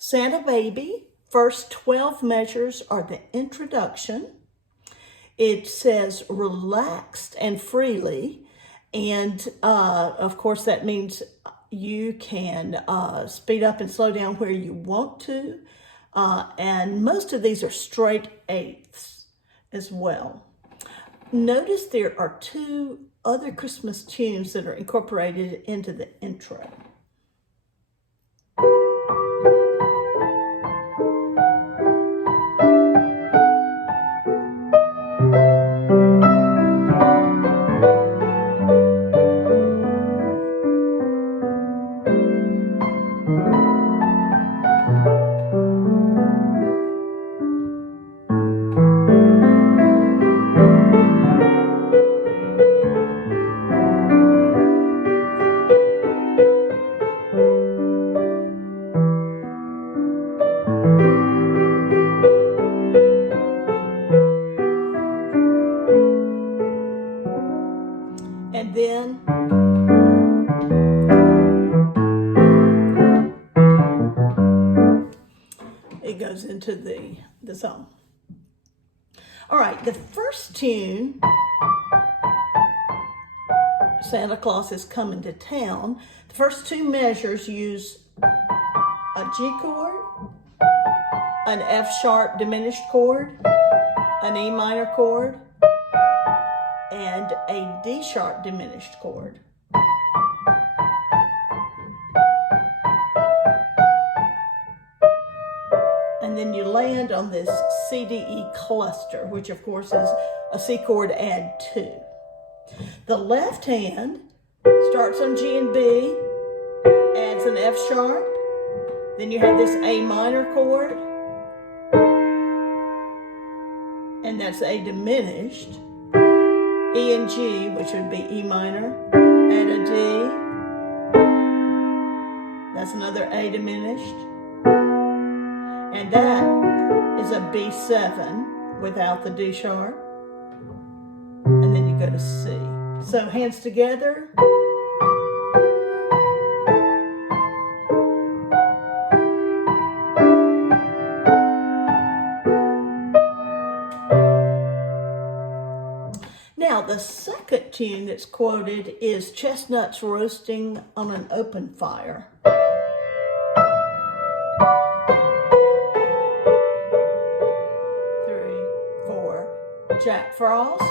Santa Baby, first 12 measures are the introduction. It says relaxed and freely. And of course, that means you can speed up and slow down where you want to. And most of these are straight eighths as well. Notice there are two other Christmas tunes that are incorporated into the intro. And then it goes into the song. All right, the first tune, Santa Claus is Coming to Town. The first two measures use a G chord, an F sharp diminished chord, an E minor chord, and a D sharp diminished chord. And then you land on this CDE cluster, which of course is a C chord add 2. The left hand starts on G and B, adds an F sharp, then you have this A minor chord, and that's A diminished, E and G, which would be E minor, add a D, that's another A diminished, and that is a B7 without the D sharp, and then you go to C. So hands together. Now, the second tune that's quoted is Chestnuts Roasting on an Open Fire. 3, 4. Jack Frost,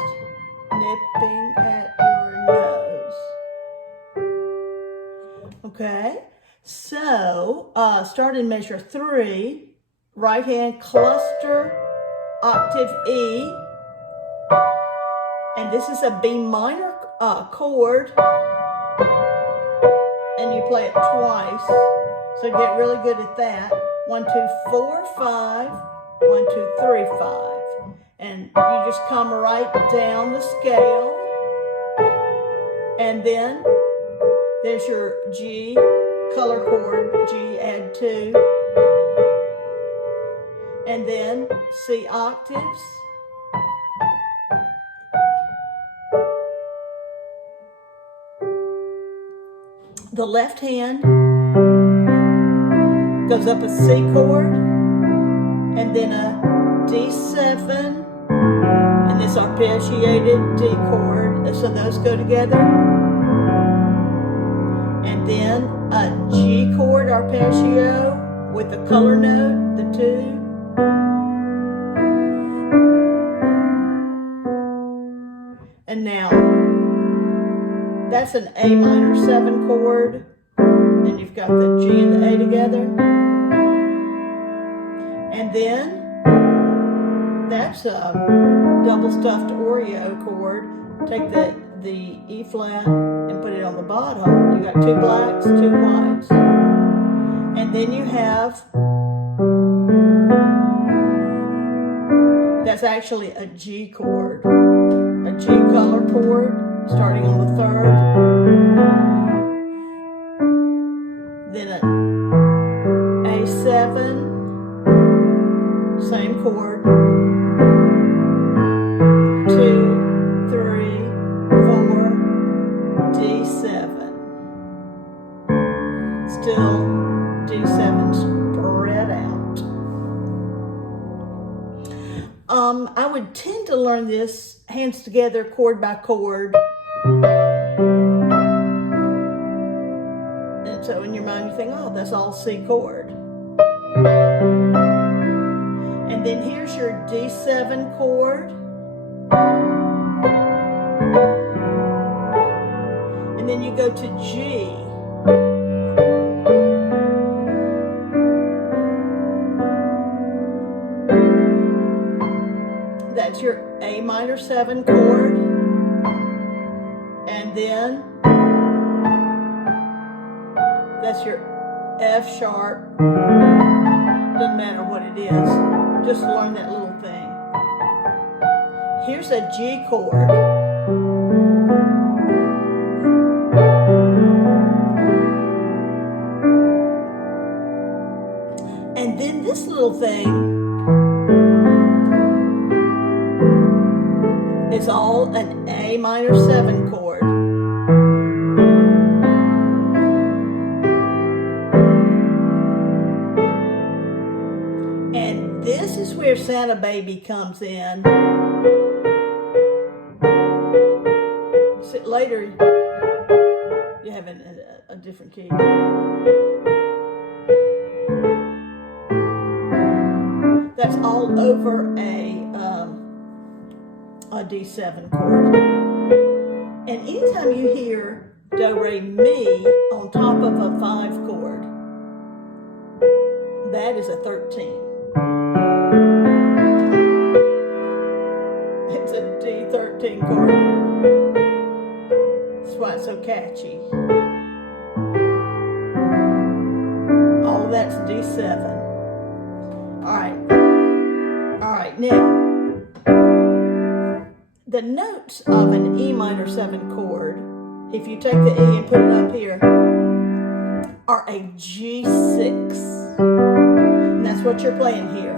nipping at your nose. Okay, so start in measure 3, right hand cluster, octave E, and this is a B minor chord, and you play it twice, so get really good at that. 1, 2, 4, 5, 1, 2, 3, 5, and you just come right down the scale, and then there's your G color chord, G add 2, and then C octaves, the left hand goes up a C chord, and then a D7, and this arpeggiated D chord, so those go together, and then a G chord arpeggio with the color note, the 2, and now that's an A minor 7 chord, and you've got the G and the A together, and then that's a double stuffed Oreo chord. Take the E flat and put it on the bottom. You got 2 blacks, 2 whites, and then you have, that's actually a G chord, a G color chord, starting on the 3rd, then an A7, same chord, 2, 3, 4, D7, still D7 spread I would tend to learn this hands together, chord by chord. And so in your mind you think, oh, that's all C chord. And then here's your D7 chord. And then you go to G. That's your A minor 7 chord. And then that's your F sharp. Doesn't matter what it is. Just learn that little thing. Here's a G chord. And then this little thing is all an A minor 7 chord. And this is where Santa Baby comes in. Later, you have a different key. That's all over a D7 chord. And anytime you hear do, re, mi on top of a 5 chord, that is a 13. It's a D13 chord. That's why it's so catchy. All of that's D7. All right, now, the notes of an E minor 7 chord, if you take the E and put it up here, are a G6. And that's what you're playing here.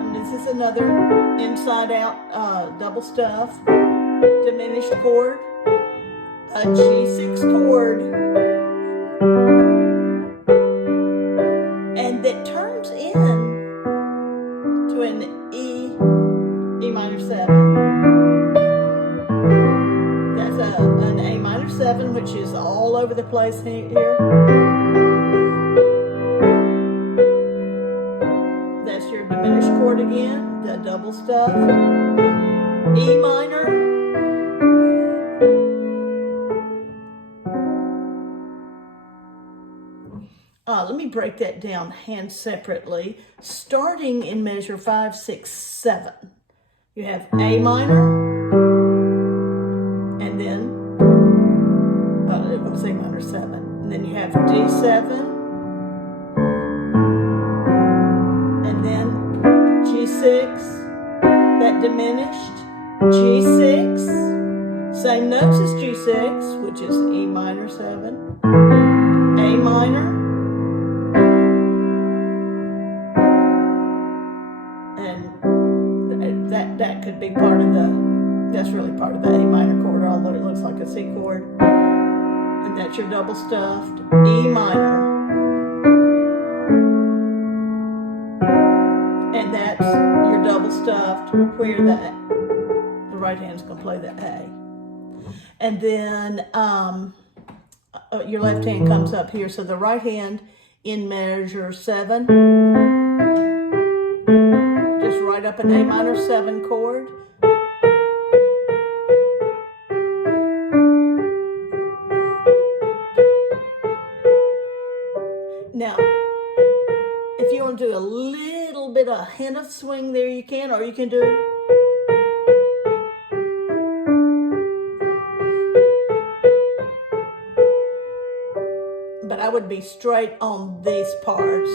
And this is another inside out double stuff, diminished chord, a G6 chord. And that turns in to an E minor 7. That's an A minor 7, which is all over the place here. That's your diminished chord again, the double stuff. E minor. Let me break that down hands separately. Starting in measure 5, 6, 7. You have A minor, and then it was A minor 7. And then you have D7, and then G6, that diminished, G6, same notes as G6, which is E minor 7, A minor, that could be part of that's really part of the A minor chord, although it looks like a C chord. And that's your double stuffed E minor. And that's your double stuffed where the right hand's gonna play the A. And then your left hand comes up here. So the right hand in measure 7, just right up an A minor 7 chord. Now, if you want to do a little bit of hint of swing there, you can, or you can do but I would be straight on these parts.